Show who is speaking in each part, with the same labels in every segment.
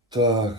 Speaker 1: Так.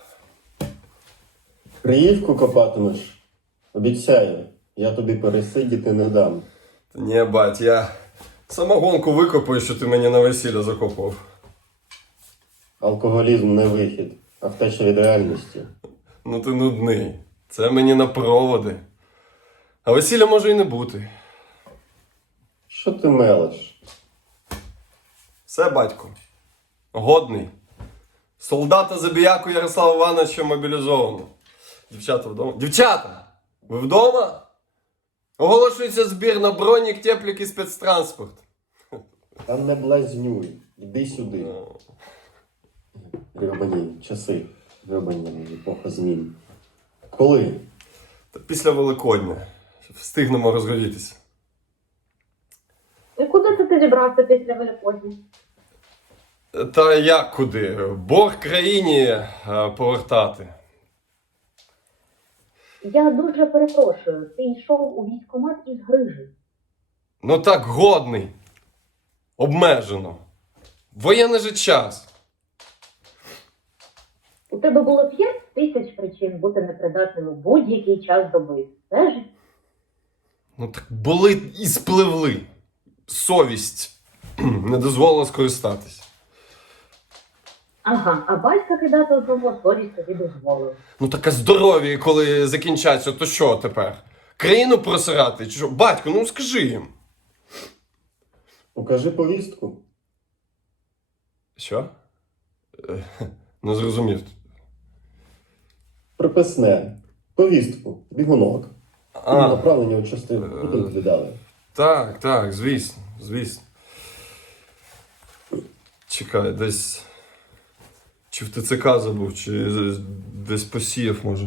Speaker 2: Криївку копатимеш? Обіцяю, я тобі пересидіти не дам.
Speaker 1: Та ні, бать, я самогонку викопаю, що ти мені на весілля закопав.
Speaker 2: Алкоголізм не вихід, а втеча від реальності.
Speaker 1: Ну ти нудний. Це мені на проводи. А весілля може і не бути.
Speaker 2: Що ти мелеш?
Speaker 1: Все, батько. Годний. Солдата Забіяку Ярослава Івановича мобілізовано. Дівчата вдома? Дівчата! Ви вдома? Оголошується збір на бронік, теплік і спецтранспорт.
Speaker 2: Та не блазнюй, йди сюди. Гребані часи, гребані епоха змін. Коли?
Speaker 1: Та після Великодня. Встигнемо розгорітися.
Speaker 3: І куди ти зібрався після Великодня?
Speaker 1: Та як куди? Борг країні повертати.
Speaker 3: Я дуже перепрошую, ти йшов у військкомат із грижі.
Speaker 1: Ну так годний. Обмежено. Воєнний же час.
Speaker 3: У тебе було 5000 причин бути непридатним у будь-який час доби. Теж?
Speaker 1: Ну так були і спливли. Совість не дозволила скористатись.
Speaker 3: Ага, а батька кидати одного совість тобі дозволив.
Speaker 1: Ну таке здоров'я, коли закінчаться, то що тепер? Країну просирати? Чи що? Батько, ну скажи їм.
Speaker 2: Покажи повістку.
Speaker 1: Що? Не зрозумів.
Speaker 2: Приписне. Повістку. Бігунок. Тобі направлення у частину. Будемо віддали.
Speaker 1: Так, звісно. Чекай, десь... Чи в ТЦК забув, чи десь посіяв, може.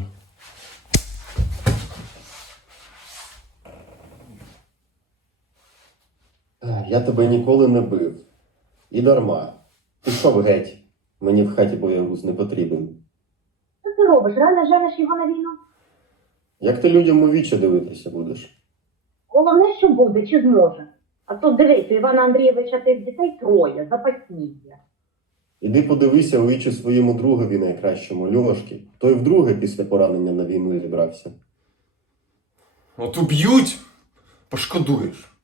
Speaker 2: Я тебе ніколи не бив. І дарма. Пішов геть. Мені в хаті боягуз не потрібен.
Speaker 3: Що ти робиш? Реально жениш його на війну?
Speaker 2: Як ти людям у вічі дивитися будеш?
Speaker 3: Головне, що буде, чи зможе. А тут дивись, у Івана Андрійовича тих дітей 3, запасні є.
Speaker 2: Іди подивися у вічі своєму другові найкращому, Льошки. Той вдруге після поранення на війну зібрався.
Speaker 1: От уб'ють, пошкодуєш.